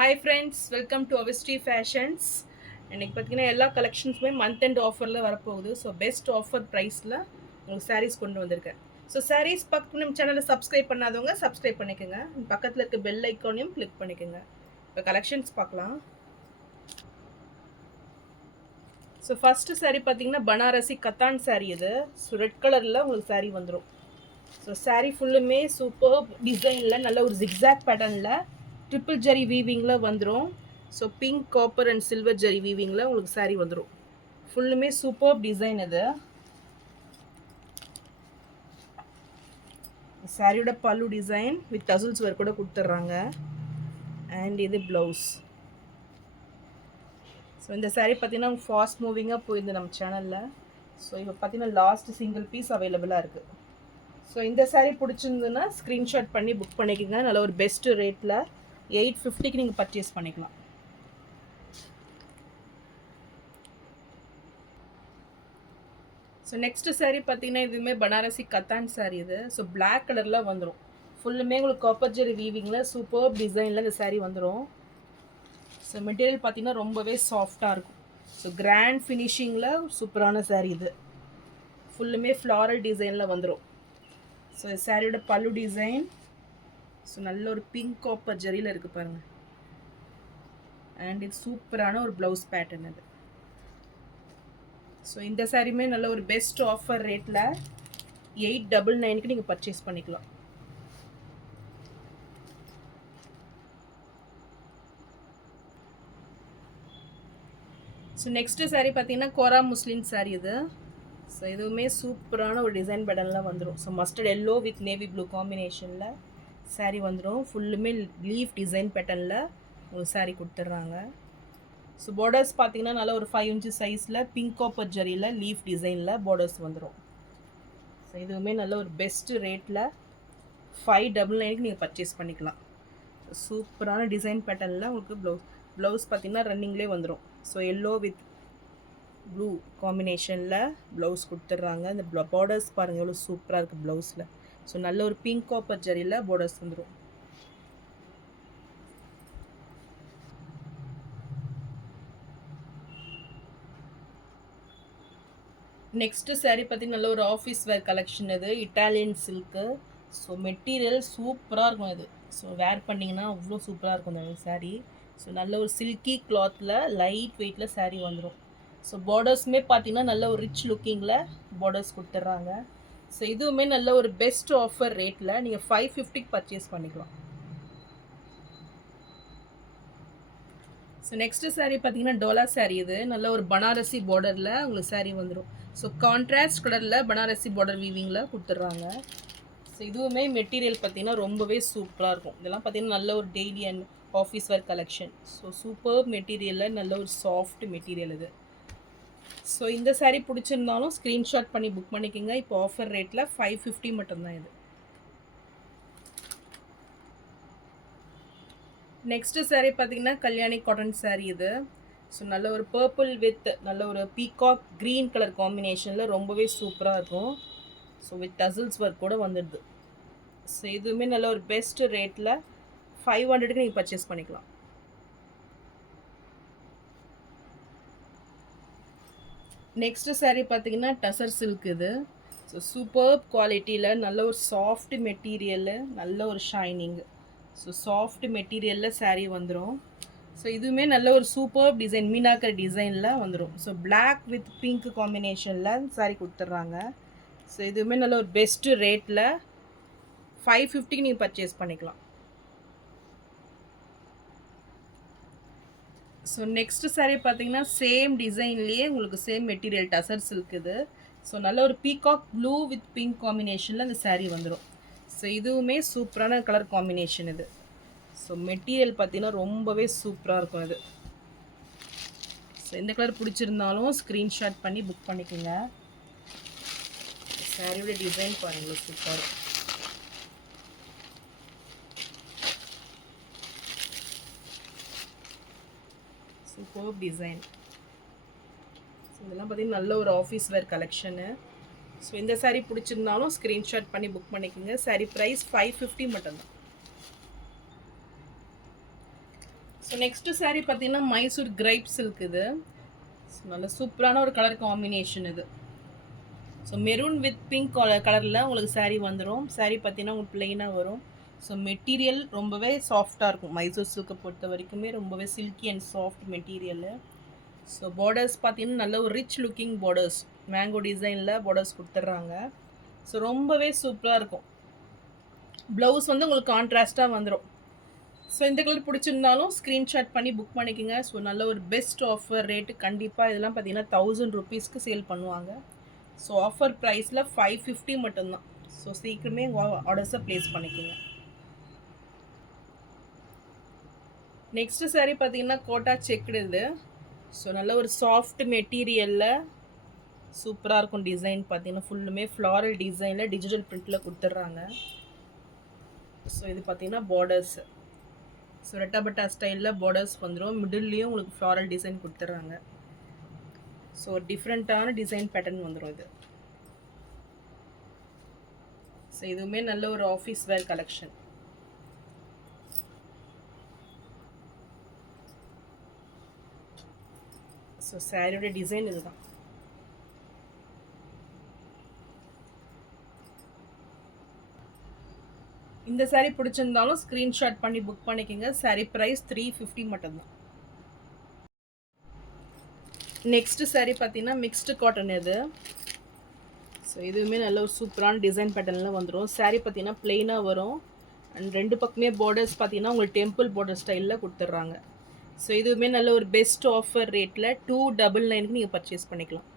Hi friends, welcome to Avesti Fashions. இன்னைக்கு பார்த்தீங்கன்னா எல்லா கலெக்ஷன்ஸுமே மந்த் அண்ட் ஆஃபரில் வரப்போகுது. ஸோ பெஸ்ட் ஆஃபர் ப்ரைஸில் உங்களுக்கு சாரீஸ் கொண்டு வந்திருக்கேன். ஸோ சாரீஸ் பக்கத்து நம்ம சேனலை சப்ஸ்கிரைப் பண்ணாதவங்க சப்ஸ்கிரைப் பண்ணிக்கோங்க. பக்கத்தில் இருக்க பெல் ஐக்கானையும் கிளிக் பண்ணிக்கோங்க. இப்போ கலெக்ஷன்ஸ் பார்க்கலாம். ஸோ ஃபஸ்ட்டு சாரீ பார்த்தீங்கன்னா பனாரசி கத்தான் சாரீ இது. ஸோ ரெட் கலரில் உங்களுக்கு சாரீ வந்துடும். ஸோ சாரீ ஃபுல்லுமே சூப்பர் டிசைனில் நல்ல ஒரு ஜிக்ஸாக் பேட்டர்னில் ட்ரிபிள் ஜரி வீவிங்கில் வந்துடும். So pink copper and silver zari வீவிங்கில் உங்களுக்கு சாரீ வந்துடும். ஃபுல்லுமே சூப்பர் டிசைன் இது. சாரியோட பல்லு டிசைன் வித் டசல்ஸ் ஒர்க் கூட கொடுத்துட்றாங்க. அண்ட் இது ப்ளவுஸ். ஸோ இந்த சாரீ பார்த்தீங்கன்னா ஃபாஸ்ட் மூவிங்காக போயிருந்து நம்ம சேனலில். ஸோ இப்போ பார்த்தீங்கன்னா லாஸ்ட் சிங்கிள் பீஸ் அவைலபிளாக இருக்குது. ஸோ இந்த சாரீ பிடிச்சிருந்துன்னா ஸ்க்ரீன்ஷாட் பண்ணி புக் பண்ணிக்கோங்க. நல்ல ஒரு பெஸ்ட்டு ரேட்டில் 850க்கு நீங்கள் பர்ச்சேஸ் பண்ணிக்கலாம். ஸோ நெக்ஸ்ட்டு சாரீ பார்த்தீங்கன்னா இதுவுமே பனாரசி கத்தான் சாரீ இது. ஸோ பிளாக் கலரில் வந்துடும். ஃபுல்லுமே உங்களுக்கு காப்பர் ஜெரி வீவிங்கில் சூப்பர் டிசைனில் இந்த சாரீ வந்துடும். ஸோ மெட்டீரியல் பார்த்தீங்கன்னா ரொம்பவே சாஃப்டாக இருக்கும். ஸோ கிராண்ட் ஃபினிஷிங்கில் சூப்பரான சாரீ இது. ஃபுல்லுமே ஃப்ளாரல் டிசைனில் வந்துடும். ஸோ சாரியோட பல்லு டிசைன் ஸோ நல்ல ஒரு பிங்க் காப்பர் ஜெரியில் இருக்குது பாருங்கள். அண்ட் இது சூப்பரான ஒரு ப்ளவுஸ் பேட்டர்ன் அது. ஸோ இந்த சாரியுமே நல்ல ஒரு பெஸ்ட் ஆஃபர் ரேட்டில் 899க்கு நீங்கள் பர்ச்சேஸ் பண்ணிக்கலாம். ஸோ நெக்ஸ்ட்டு சாரீ பார்த்தீங்கன்னா கோரா முஸ்லிம் சாரீ இது. ஸோ இதுவுமே சூப்பரான ஒரு டிசைன் பேட்டர்னில் வந்துடும். So mustard yellow with navy blue காம்பினேஷனில் சாரீ வந்துடும். ஃபுல்லுமே லீஃப் டிசைன் பேட்டர்னில் ஒரு சாரீ கொடுத்துட்றாங்க. ஸோ பார்டர்ஸ் பார்த்தீங்கன்னா நல்லா ஒரு 5 inch சைஸில் பிங்க் காப்பர் ஜரியில் லீஃப் டிசைனில் பார்டர்ஸ் வந்துடும். ஸோ இதுவுமே நல்ல ஒரு பெஸ்ட்டு ரேட்டில் 599க்கு நீங்கள் பர்ச்சேஸ் பண்ணிக்கலாம். சூப்பரான டிசைன் பேட்டர்னில் உங்களுக்கு ப்ளவுஸ் பார்த்தீங்கன்னா ரன்னிங்லேயே வந்துடும். ஸோ எல்லோ வித் ப்ளூ காம்பினேஷனில் ப்ளவுஸ் கொடுத்துட்றாங்க. இந்த பார்டர்ஸ் பாருங்கள் எவ்வளோ சூப்பராக இருக்குது ப்ளவுஸில். ஸோ நல்ல ஒரு பிங்க் காப்பர் ஜரியில் பார்டர்ஸ் வந்துடும். நெக்ஸ்ட்டு சாரீ பார்த்தீங்கன்னா நல்ல ஒரு ஆஃபீஸ் வேர் கலெக்ஷன் இது. Italian silk. ஸோ மெட்டீரியல் சூப்பராக இருக்கும் இது. ஸோ வேர் பண்ணிங்கன்னா அவ்வளோ சூப்பராக இருக்கும் இந்த சாரீ. ஸோ நல்ல ஒரு சில்கி கிளாத்தில் லைட் வெயிட்டில் சாரீ வந்துடும். ஸோ பார்டர்ஸுமே பார்த்தீங்கன்னா நல்ல ஒரு ரிச் லுக்கிங்கில் பார்டர்ஸ் கொடுத்துட்றாங்க. ஸோ இதுவுமே நல்ல ஒரு பெஸ்ட் ஆஃபர் ரேட்டில் நீங்கள் 550க்கு பர்ச்சேஸ் பண்ணிக்கலாம். ஸோ நெக்ஸ்ட்டு சாரீ பார்த்தீங்கன்னா டோலா சாரீ இது. நல்ல ஒரு பனாரசி பார்டரில் உங்களுக்கு சாரீ வந்துடும். ஸோ கான்ட்ராஸ்ட் கலரில் பனாரசி பார்டர் வீவிங்கில் கொடுத்துட்றாங்க. ஸோ இதுவுமே மெட்டீரியல் பார்த்தீங்கன்னா ரொம்பவே சூப்பராக இருக்கும். இதெல்லாம் பார்த்தீங்கன்னா நல்ல ஒரு daily and office wear collection. So super மெட்டீரியலில் நல்ல ஒரு சாஃப்ட் மெட்டீரியல் இது. ஸோ இந்த சாரீ பிடிச்சிருந்தாலும் ஸ்க்ரீன்ஷாட் பண்ணி புக் பண்ணிக்கோங்க. இப்போ ஆஃபர் ரேட்டில் 550 மட்டும்தான் இது. நெக்ஸ்ட்டு சாரீ பார்த்தீங்கன்னா கல்யாணி காட்டன் சாரீ இது. ஸோ நல்ல ஒரு பர்பிள் வித் நல்ல ஒரு பீகாக் க்ரீன் கலர் காம்பினேஷனில் ரொம்பவே சூப்பராக இருக்கும். ஸோ வித் டசல்ஸ் ஒர்க் கூட வந்துடுது. ஸோ இதுவுமே நல்ல ஒரு பெஸ்ட் ரேட்டில் 500க்கு நீங்கள் பர்ச்சேஸ் பண்ணிக்கலாம். நெக்ஸ்ட்டு சாரீ பார்த்தீங்கன்னா டசர் சில்க் இது. ஸோ சூப்பர் குவாலிட்டியில் நல்ல ஒரு சாஃப்ட் மெட்டீரியலு, நல்ல ஒரு ஷைனிங்கு. ஸோ சாஃப்ட் மெட்டீரியலில் சாரீ வந்துடும். ஸோ இதுவுமே நல்ல ஒரு சூப்பர் டிசைன் மீனாக்கர் டிசைனில் வந்துடும். ஸோ பிளாக் வித் பிங்க் காம்பினேஷனில் சாரீ கொடுத்துட்றாங்க. ஸோ இதுவுமே நல்ல ஒரு பெஸ்ட்டு ரேட்டில் 550க்கு நீங்கள் பர்ச்சேஸ் பண்ணிக்கலாம். ஸோ நெக்ஸ்ட்டு சாரீ பார்த்தீங்கன்னா சேம் டிசைன்லேயே உங்களுக்கு சேம் மெட்டீரியல் டசர் சில்க் இது. ஸோ நல்ல ஒரு பீகாக் ப்ளூ வித் பிங்க் காம்பினேஷனில் அந்த சாரீ வந்துடும். ஸோ இதுவுமே சூப்பரான கலர் காம்பினேஷன் இது. ஸோ மெட்டீரியல் பார்த்தீங்கன்னா ரொம்பவே சூப்பராக இருக்கும் இது. ஸோ எந்த கலர் பிடிச்சிருந்தாலும் ஸ்க்ரீன்ஷாட் பண்ணி புக் பண்ணிக்கோங்க. சாரியோட டிசைன் பாருங்கள் சூப்பராக இருக்கும். Super design. ஸோ இதெல்லாம் பார்த்தீங்கன்னா நல்ல ஒரு ஆஃபீஸ் வேர் கலெக்ஷனு. ஸோ இந்த சாரீ பிடிச்சிருந்தாலும் ஸ்க்ரீன்ஷாட் பண்ணி புக் பண்ணிக்கோங்க. சாரீ ப்ரைஸ் 550 மட்டும்தான். ஸோ நெக்ஸ்ட்டு saree பார்த்தீங்கன்னா மைசூர் கிரைப் சில்க் இது. ஸோ நல்ல சூப்பரான ஒரு கலர் காம்பினேஷன் இது. ஸோ மெரூன் வித் பிங்க் கலரில் உங்களுக்கு saree வந்துடும். saree பார்த்தீங்கன்னா உங்களுக்கு பிளெயினாக வரும். ஸோ மெட்டீரியல் ரொம்பவே சாஃப்டாக இருக்கும். மைசூர் சில்க்கை பொறுத்த வரைக்குமே ரொம்பவே silky and soft material. So borders பார்த்தீங்கன்னா நல்ல ஒரு ரிச் லுக்கிங் பார்டர்ஸ், மேங்கோ டிசைனில் பார்டர்ஸ் கொடுத்துட்றாங்க. ஸோ ரொம்பவே சூப்பராக இருக்கும். ப்ளவுஸ் வந்து உங்களுக்கு கான்ட்ராஸ்ட்டாக வந்துடும். ஸோ இந்த கலர் பிடிச்சிருந்தாலும் ஸ்க்ரீன்ஷாட் பண்ணி புக் பண்ணிக்கோங்க. ஸோ நல்ல ஒரு பெஸ்ட் ஆஃபர் ரேட்டு. கண்டிப்பாக இதெல்லாம் பார்த்தீங்கன்னா 1000 rupeesக்கு சேல் பண்ணுவாங்க. ஸோ ஆஃபர் ப்ரைஸில் 550 மட்டும்தான். ஸோ சீக்கிரமே ஆர்டர்ஸை ப்ளேஸ் பண்ணிக்கோங்க. நெக்ஸ்ட்டு saree பார்த்தீங்கன்னா கோட்டா செக்குடு இது. ஸோ நல்ல ஒரு சாஃப்ட் மெட்டீரியலில் சூப்பராக இருக்கும். டிசைன் பார்த்தீங்கன்னா ஃபுல்லுமே ஃப்ளாரல் டிசைனில் டிஜிட்டல் பிரிண்டில் கொடுத்துட்றாங்க. ஸோ இது பார்த்தீங்கன்னா பார்டர்ஸ், ஸோ ரெட்டாபட்டா ஸ்டைலில் பார்டர்ஸ் வந்துடும். மிடில்லையும் உங்களுக்கு ஃப்ளாரல் டிசைன் கொடுத்துட்றாங்க. ஸோ டிஃப்ரெண்ட்டான டிசைன் பேட்டர்ன் வந்துடும் இது. ஸோ இதுவுமே நல்ல ஒரு ஆஃபீஸ் வேர் கலெக்ஷன். ஸோ சாரியோட டிசைன் இதுதான். இந்த saree பிடிச்சிருந்தாலும் ஸ்க்ரீன்ஷாட் பண்ணி புக் பண்ணிக்கோங்க. saree ப்ரைஸ் 350 மட்டும்தான். நெக்ஸ்ட்டு saree பார்த்தீங்கன்னா மிக்ஸ்டு காட்டன் இது. ஸோ இதுவுமே நல்ல ஒரு சூப்பரான டிசைன் பேட்டர்னில் வந்துடும். saree பார்த்தீங்கன்னா பிளெயினாக வரும். அண்ட் ரெண்டு பக்கமே பார்டர்ஸ் பார்த்தீங்கன்னா உங்களுக்கு டெம்பிள் பார்டர் ஸ்டைலில் கொடுத்துட்றாங்க. ஸோ இதுவுமே நல்ல ஒரு பெஸ்ட் ஆஃபர் ரேட்டில் 299க்கு நீங்கள் பர்ச்சேஸ் பண்ணிக்கலாம்.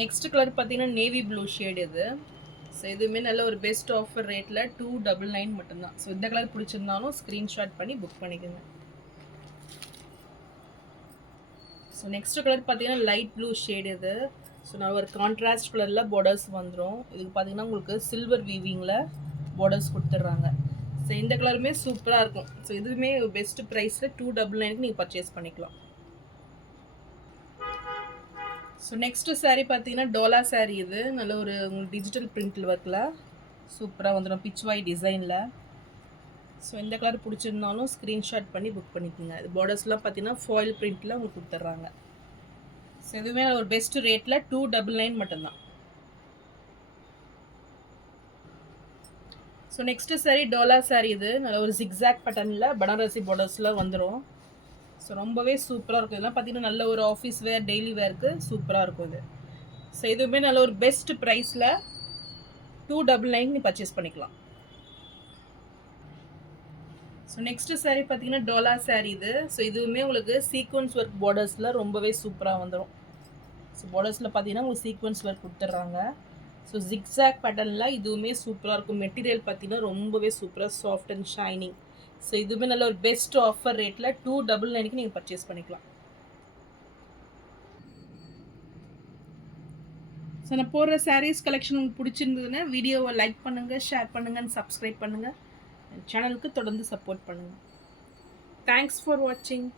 நெக்ஸ்ட் கலர் பார்த்தீங்கன்னா நேவி ப்ளூ ஷேட் இது. ஸோ இதுவுமே நல்ல ஒரு பெஸ்ட் ஆஃபர் ரேட்டில் 299 மட்டும்தான். ஸோ இந்த கலர் பிடிச்சிருந்தாலும் ஸ்க்ரீன்ஷாட் பண்ணி புக் பண்ணிக்கோங்க. ஸோ நெக்ஸ்ட் கலர் பார்த்தீங்கன்னா லைட் ப்ளூ ஷேட் இது. ஸோ நல்ல ஒரு கான்ட்ராஸ்ட் கலரில் பார்டர்ஸ் வந்துடும். இதுக்கு பார்த்தீங்கன்னா உங்களுக்கு சில்வர் வீவிங்கில் பார்டர்ஸ் கொடுத்துட்றாங்க. ஸோ இந்த கலருமே சூப்பராக இருக்கும். ஸோ இதுவுமே பெஸ்ட் ப்ரைஸில் 299க்கு நீங்கள் பர்ச்சேஸ் பண்ணிக்கலாம். ஸோ நெக்ஸ்ட்டு saree பார்த்தீங்கன்னா டோலா saree இது. நல்ல ஒரு உங்களுக்கு டிஜிட்டல் பிரிண்டில் ஒர்க்கில் சூப்பராக வந்துடும், பிச்வாய் டிசைனில். ஸோ இந்த கலர் பிடிச்சிருந்தாலும் ஸ்க்ரீன்ஷாட் பண்ணி புக் பண்ணிக்கோங்க. இது பார்டர்ஸ்லாம் பார்த்தீங்கன்னா ஃபாயில் பிரிண்டில் உங்களுக்கு கொடுத்துட்றாங்க. ஸோ இதுவுமே ஒரு பெஸ்ட் ரேட்டில் 299 மட்டும்தான். So next saree Dola saree இது. நல்ல ஒரு ஜிக்ஸாக் பேட்டர்னில் பனாரசி பார்டர்ஸில் வந்துடும். ஸோ ரொம்பவே சூப்பராக இருக்கும். இதெல்லாம் பார்த்தீங்கன்னா நல்ல ஒரு ஆஃபீஸ் வேர், டெய்லி வேருக்கு சூப்பராக இருக்கும் இது. ஸோ இதுவுமே நல்ல ஒரு பெஸ்ட் ப்ரைஸில் 299 நீ பர்ச்சேஸ் பண்ணிக்கலாம். ஸோ நெக்ஸ்ட்டு saree பார்த்தீங்கன்னா டோலா saree இது. ஸோ இதுவுமே உங்களுக்கு சீக்வன்ஸ் ஒர்க் பார்டர்ஸில் ரொம்பவே சூப்பராக வந்துடும். ஸோ பார்டர்ஸில் பார்த்தீங்கன்னா உங்களுக்கு சீக்வன்ஸ் ஒர்க் கொடுத்துட்றாங்க. ஸோ ஜிக்ஸாக் பேட்டர்னில் இதுவுமே சூப்பராக இருக்கும். மெட்டீரியல் பார்த்தீங்கன்னா ரொம்பவே சூப்பராக சாஃப்ட் அண்ட் ஷைனிங். ஸோ இதுவுமே நல்ல ஒரு பெஸ்ட் ஆஃபர் ரேட்டில் 299க்கு நீங்கள் பர்ச்சேஸ் பண்ணிக்கலாம். ஸோ நான் போடுற சாரீஸ் கலெக்ஷன் உங்களுக்கு பிடிச்சிருந்ததுன்னா வீடியோவை லைக் பண்ணுங்கள், ஷேர் பண்ணுங்கள், சப்ஸ்கிரைப் பண்ணுங்கள். சேனலுக்கு தொடர்ந்து சப்போர்ட் பண்ணுங்கள். தேங்க்ஸ் ஃபார் வாட்சிங்.